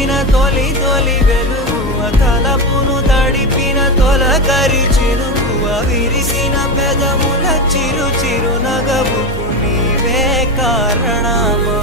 చూపిన తొలి తొలి వెలుగువ తలపును తడిపిన తొలకరి చినుకువ విరిసిన పెదముల చిరు చిరు నగవుకు నీవే కారణమా.